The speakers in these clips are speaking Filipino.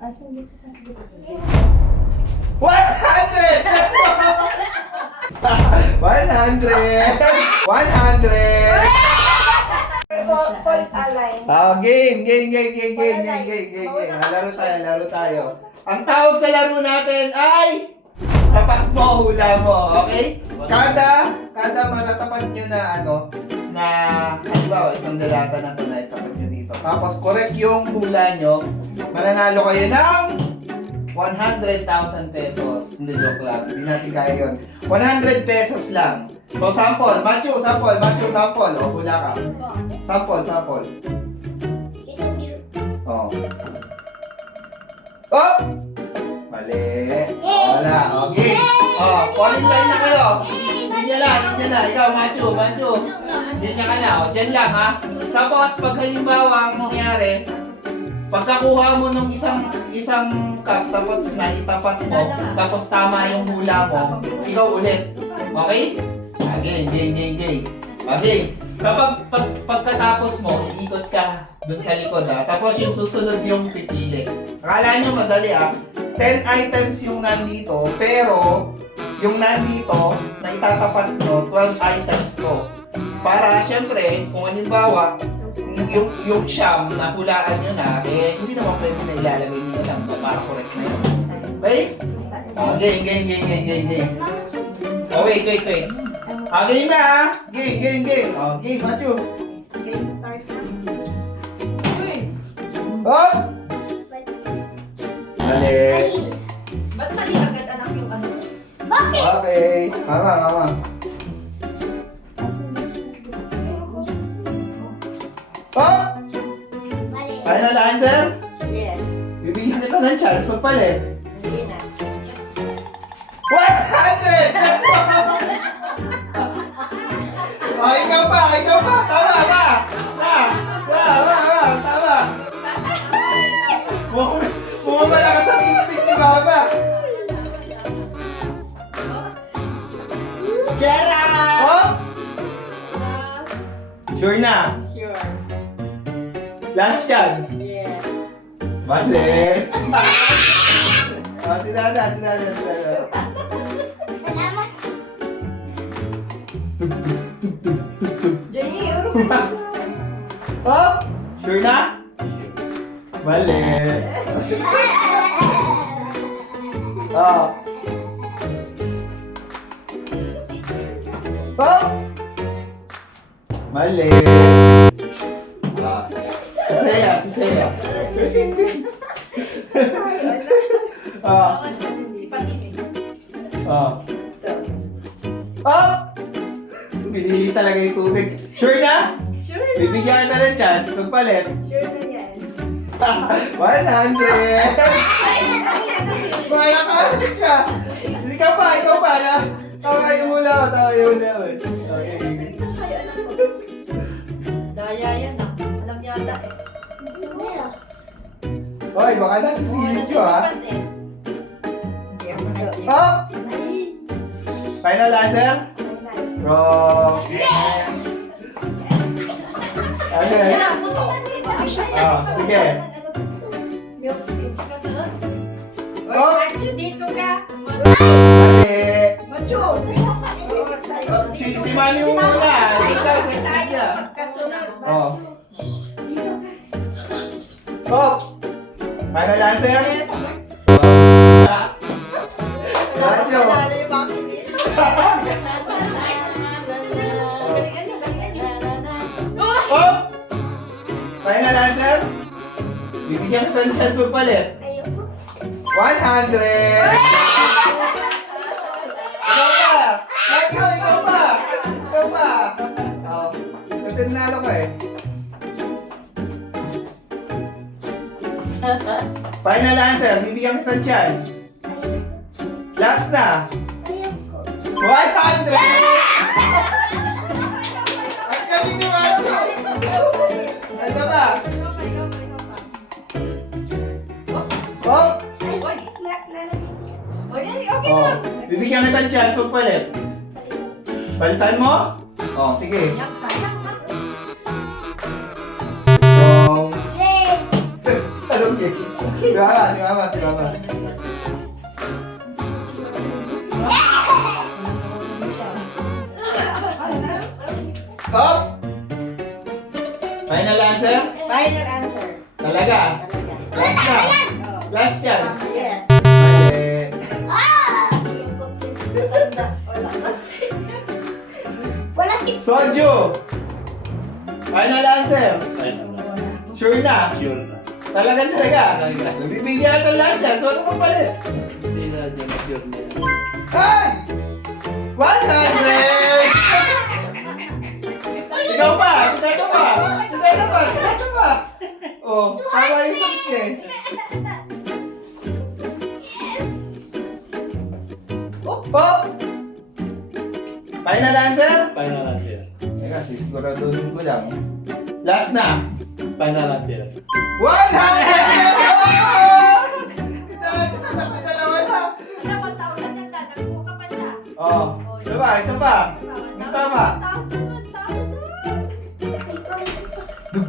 100! 100! 100! Fall align. Game. Laro tayo. Ang tawag sa laro natin ay tapat mo, hula mo, okay? Kada matatapat nyo na halimbawa, isang dalata na ito na itapat nyo dito. Tapos correct yung hula nyo, mananalo kayo ng 100,000 pesos. Hindi, joke lang. Hindi natin kaya yun. 100 pesos lang. So, sample. Matthew, sample. O, hula ka. Sample. Oh. Oh! Mali. Wala. Okay. Oh, falling line na kayo. Linya na. Ikaw, Matthew. Linya ka na. O, dyan lang, ha? Tapos, pag halimbawa, ang mangyari, pagkakuha mo ng isang cup, tapos naitapat mo, tapos tama yung hula mo, ikaw ulit. Okay? Game. Okay. Kapag pagkatapos mo, iikot ka dun sa likod, ha? Tapos yung susunod yung pipili. Akala nyo madali, 10 items yung nandito, pero yung nandito na itatapat mo, 12 items to. Para syempre, kung halimbawa, yung siyam na hulaan nyo na, hindi naman pwede na ilalagay nyo lang para correct na yun. Okay? Game. Oh, wait. Game na, Game. Game, Matthew. Game start na. Oh! Mali. Ba't mali agad anak yung ano? Okay. Mama. Oh! Final answer? Yes. Bibigyan kita ng chance magpalit. Hindi na. 100! Oh, ikaw pa! Tama! Tama! Bumabala ka sa instinct ni Baba. Gerald! Oh! Sure na? Sure. Last chance. Yes. Mali. Oh, si Dada. Salamat. Jenny, Oh! Sure na? Mali. Oh. Oh! Mali. Si Seiya. Oh. si Patingin. Oh. Oh! Pinili talaga yung tubig. Sure na? Sure. Bibigyan ka na ng chance. Magpalit. Sure na yan. 100! Kaya ka siya! Ikaw pa na! Tawa yung hula ko. Okay. Daya yan Alam yata Hoy, baka nasisilip ko Oh! Final answer? Wrong! Okay. Sige. Oh! Dito ka. Mali! Macho, sino ka inisip tayo? Si Mami yung muna. Ikaw, si Tia. Kasunod. Oh. Oh! Final answer? Yes. Radyo. Oh! Final answer? Bibigyan kita ng chance magpalit. 100! Ikaw pa! Oh, kasi nanalo ka Final answer, bibigyan kita ng chance. Last na. 100! Ang galing ni Macho! Ano ba? Oh! Okay Oh, na. bibigyan kita ng chance magpalit. Palitan mo? Oh, sige. Wrong. Anong game? Si Mama. Hop! Final answer? Final answer. Talaga? Last na. Oh. Last yan. Yes. Mali. Wala si... Soju! Final answer? Sure na? Sure na. Talaga? Talaga. Bibigyan ito last siya. So ano pa palit? Hindi na siya sure na yan. Ay! 100! Ikaw pa! Sino pa? Oh, tama yung sagot niya eh. Oops. Oh! Final answer? Final answer. Teka, sisiguraduhin ko lang. Last na. Final answer. 100! Dalawa na. Oh, isa pa. Ang tama. Dug.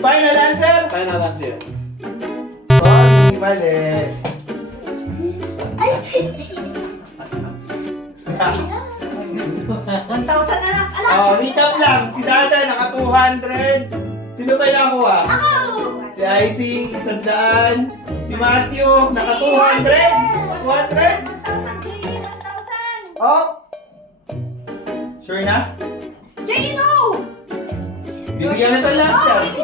Final answer? Final answer. Oh, hindi mali. Ay! 1,000 na lang. Oh, recap lang. Si Dada naka 200. Sino ba yung nakakuha? Si Icy, 100. Si Matthew, naka 200. 200. Oh. Sure na? Jay, no! Bibigyan na ito last chance.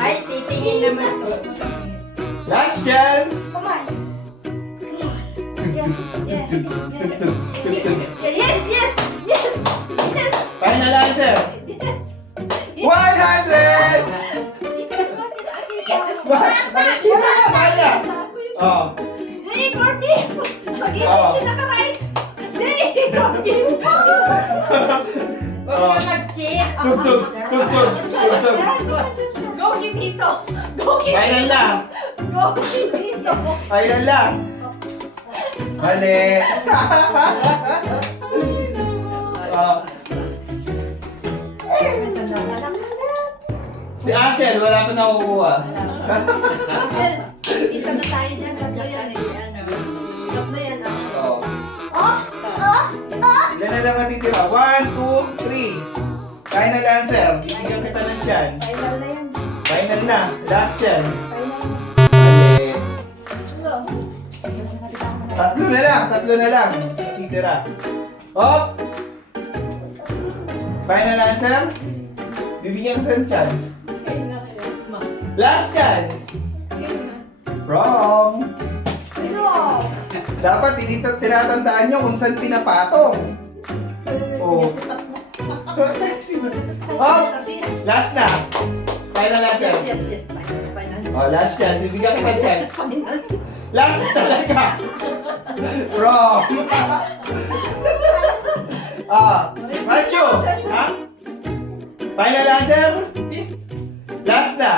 Ay, titingin naman to. Last chance. Come on. Yes, yes, yes, yes, Final answer. yes. 100! Kaya. Oh. Jay, Corby! Sa gilid, Oo. pinaka-right. Jay, Corby! Huwag ka mag-cheer. Tugtog. Go, Kimito! Go, Final Kimito! na. Go, Kimito! Final lang. Mali. Oh. Si Ashel, wala pa nakukuha. Isa na tayo dyan. Tatlo yan eh. Tatlo yan. Oh. Ilan na lang natitira? 1, 2, 3. Final answer. Bibigyan kita ng chance. Final na yan. Final na. Last chance. Final na. Mali. So, Tatlo na lang. Natitira. Oh! Final answer? Bibigyan ko sa chance. Last chance. Wrong. no. Dapat tinatandaan nyo kung saan pinapatong. Oh. Oh! Last na. Final answer. Yes, yes, final. Final. Oh, last chance. Bibigyan kita chance. Final. Last na talaga. Wrong. Macho. Ha? Final answer? Last na.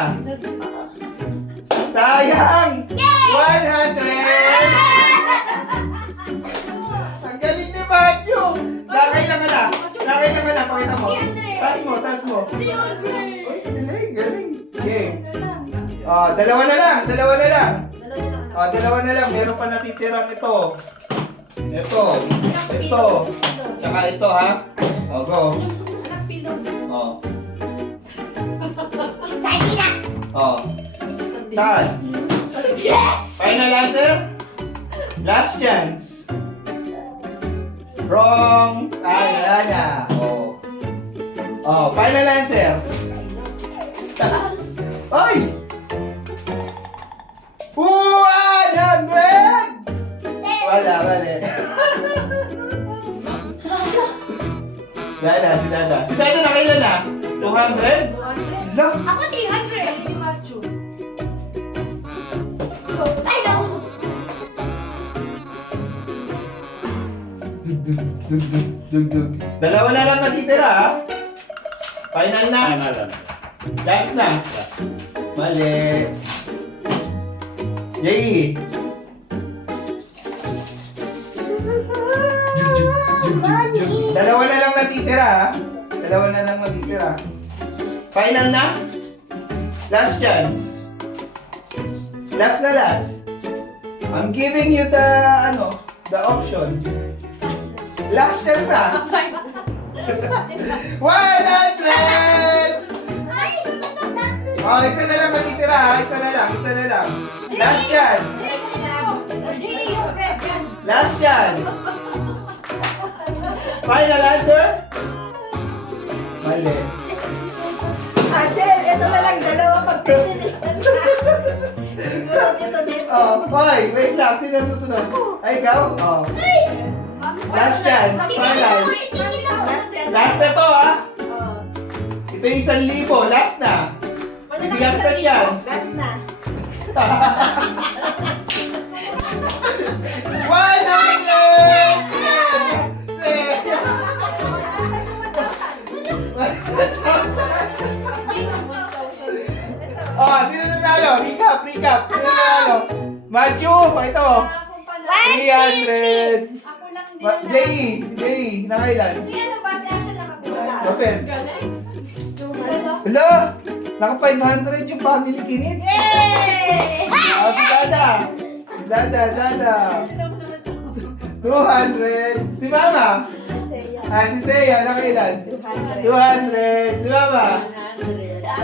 Sayang! 100! Ang galing ni Macho! Lakay lang ka na. Pakita mo. Taas mo. Uy, galing. Okay. Dalawa na lang. Dalawa na lang. Meron pa natitirang ito. Ito. Tsaka ito, ha? Go. Anak pilos. Sardinas. Saan? Yes. Final answer? Last chance. Wrong. Wala na. Final answer. Ay! 100! Wala, mali. Dada, si Dada. Si Dada nakailan na? 200? 200. Lang. Ako 300. Si Macho. Ay, naku. Dug. Dalawa na lang natitira, ha? Final na. Final answer. Last na. Mali. Yay! Dalawa na lang natitira, ha? Final na? Last chance. Last na last. I'm giving you the, the option. Last chance na. 100! Oh, isa na lang matitira ha. Isa na lang. Last chance. Last chance. Final answer? Mali. Shell, ito na lang, dalawa pagpipilitan na. Siguro dito. Oh, boy, wait lang. Sino susunod? Ay, ikaw? Oh. Last chance. Final. Last na to ha. Oh, Ito yung 1,000. Last na. Bibigyan kita chance. last na. 100! Oh, sino nanalo? Recap. Sino nanalo? Machu, ito. 300. Ako lang din Jay, nakailan? Sige, nabasa siya nakapila. Open. Hala, naka 500 yung family kinits. Yay! Oh, si Dada. 200. Si Mama. Si Seiya, nakailan? 200. Si Mama. 100.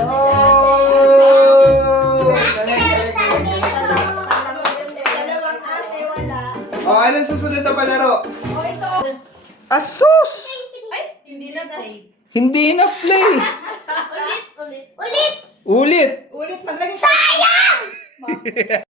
Oh! Dalawang ate, wala. Oh, anong susunod na palaro? Oh, ito. Asus! Ay, hindi na play. Hindi na play. Ulit. Ulit. Ulit, maglagay. Sayang!